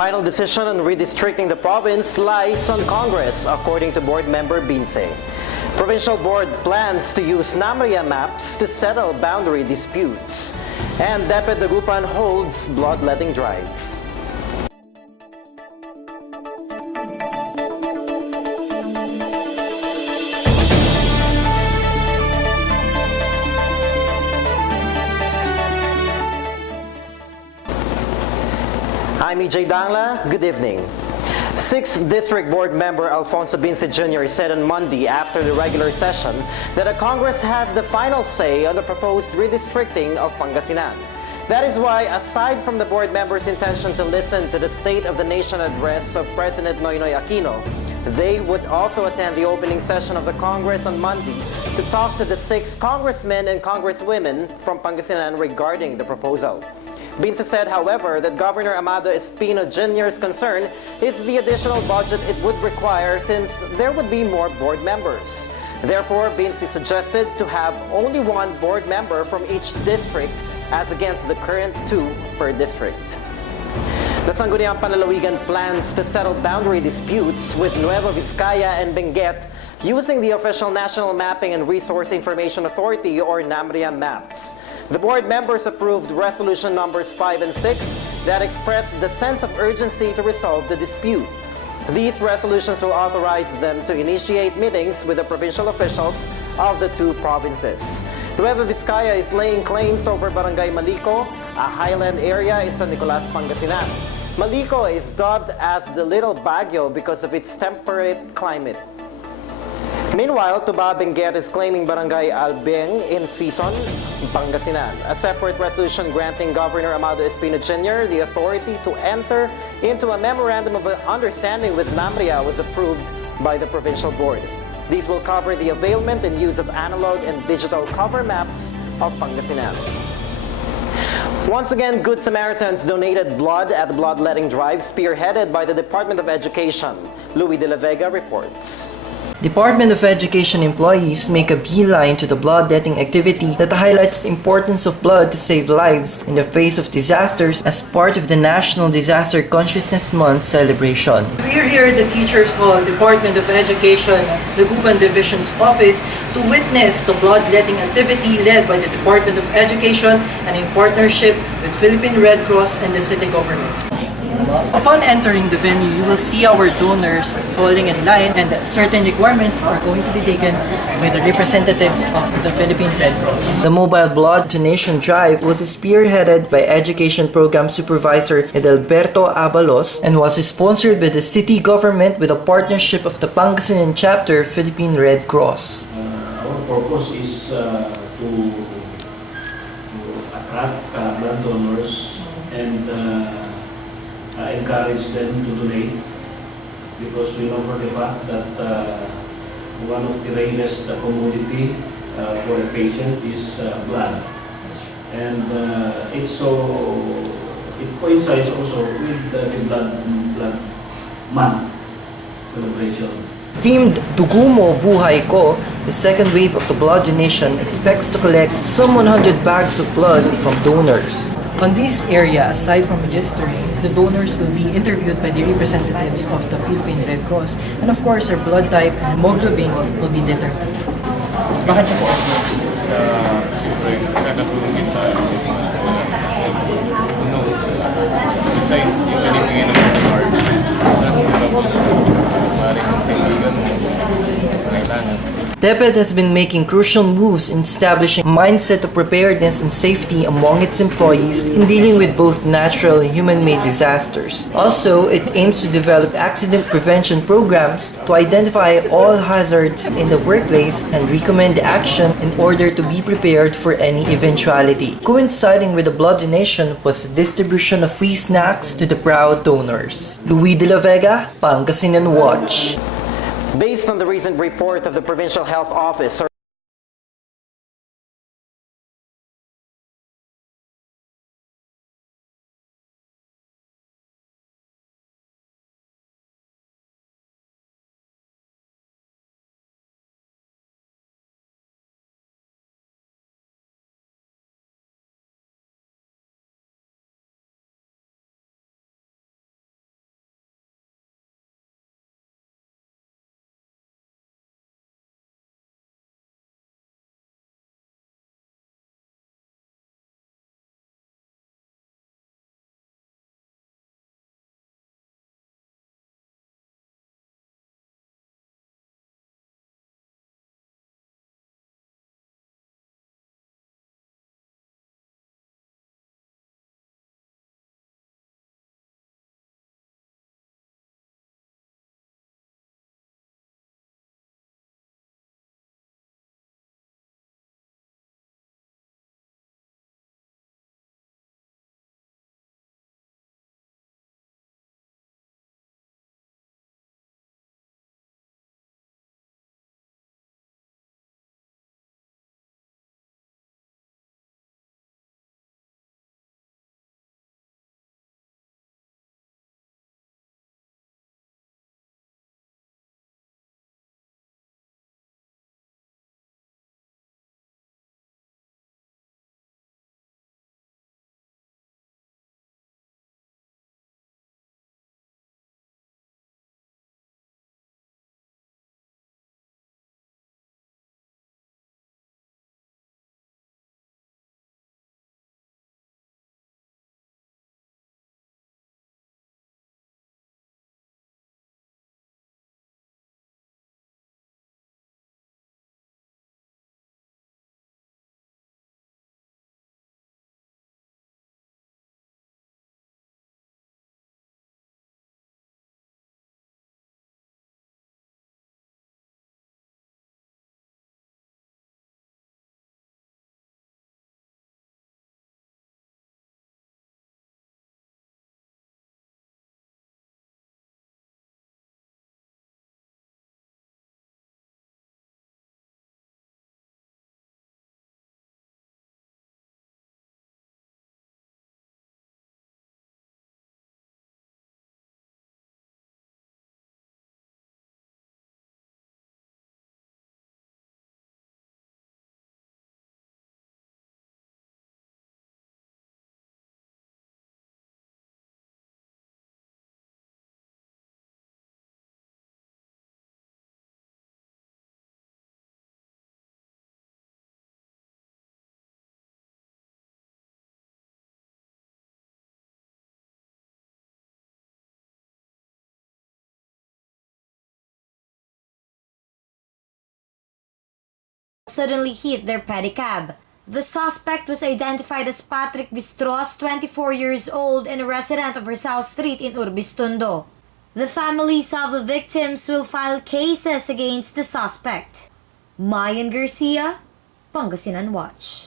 Final decision on redistricting the province lies on Congress, according to board member Binse. Provincial board plans to use Namria maps to settle boundary disputes. And Deped Dagupan holds bloodletting drive. I'm EJ Dangla. Good evening. 6th District Board member Alfonso Binse Jr. said on Monday after the regular session that the Congress has the final say on the proposed redistricting of Pangasinan. That is why, aside from the board members' intention to listen to the State of the Nation address of President Noynoy Aquino, they would also attend the opening session of the Congress on Monday to talk to the 6 congressmen and congresswomen from Pangasinan regarding the proposal. Binse said, however, that Governor Amado Espino Jr.'s concern is the additional budget it would require since there would be more board members. Therefore, Binse suggested to have only 1 board member from each district as against the current 2 per district. The Sangguniang Panlalawigan plans to settle boundary disputes with Nueva Vizcaya and Benguet using the official National Mapping and Resource Information Authority or NAMRIA maps. The board members approved resolution numbers 5 and 6 that expressed the sense of urgency to resolve the dispute. These resolutions will authorize them to initiate meetings with the provincial officials of the 2 provinces. Nueva Vizcaya is laying claims over Barangay Malico, a highland area in San Nicolas, Pangasinan. Malico is dubbed as the Little Baguio because of its temperate climate. Meanwhile, Tuba Benguet is claiming Barangay Albeng in Sison, Pangasinan. A separate resolution granting Governor Amado Espino Jr. the authority to enter into a memorandum of understanding with NAMRIA was approved by the provincial board. These will cover the availment and use of analog and digital cover maps of Pangasinan. Once again, Good Samaritans donated blood at the bloodletting drive spearheaded by the Department of Education. Louis de la Vega reports. Department of Education employees make a beeline to the bloodletting activity that highlights the importance of blood to save lives in the face of disasters as part of the National Disaster Consciousness Month celebration. We're here at the Teachers Hall, Department of Education, Dagupan Division's office to witness the bloodletting activity led by the Department of Education and in partnership with Philippine Red Cross and the city government. Upon entering the venue, you will see our donors falling in line and certain requirements are going to be taken by the representatives of the Philippine Red Cross. The mobile blood donation drive was spearheaded by Education Program Supervisor Edelberto Abalos and was sponsored by the city government with a partnership of the Pangasinan Chapter Philippine Red Cross. Our purpose is to attract blood donors and encourage them to donate because we know for the fact that one of the rarest commodity for a patient is blood, and it coincides also with the blood month celebration. Themed Dugo Mo Buhay Ko, the second wave of the blood donation expects to collect some 100 bags of blood from donors. On this area, aside from registering, the donors will be interviewed by the representatives of the Philippine Red Cross, and of course, their blood type and hemoglobin will be determined. Bakit siya po? Siyempre, nakakatulong din tayo kasi who knows, besides yung pinipigyan ng mga card, it's transferable. Maaaring kung kaibigan mo, kailangan. Deped has been making crucial moves in establishing a mindset of preparedness and safety among its employees in dealing with both natural and human-made disasters. Also, it aims to develop accident prevention programs to identify all hazards in the workplace and recommend action in order to be prepared for any eventuality. Coinciding with the blood donation was the distribution of free snacks to the proud donors. Louis de la Vega, Pangasinan Watch. Based on the recent report of the Provincial Health Office, suddenly hit their pedicab. The suspect was identified as Patrick Vistros, 24 years old and a resident of Rizal Street in Urbistondo. The families of the victims will file cases against the suspect. Mayan Garcia, Pangasinan Watch.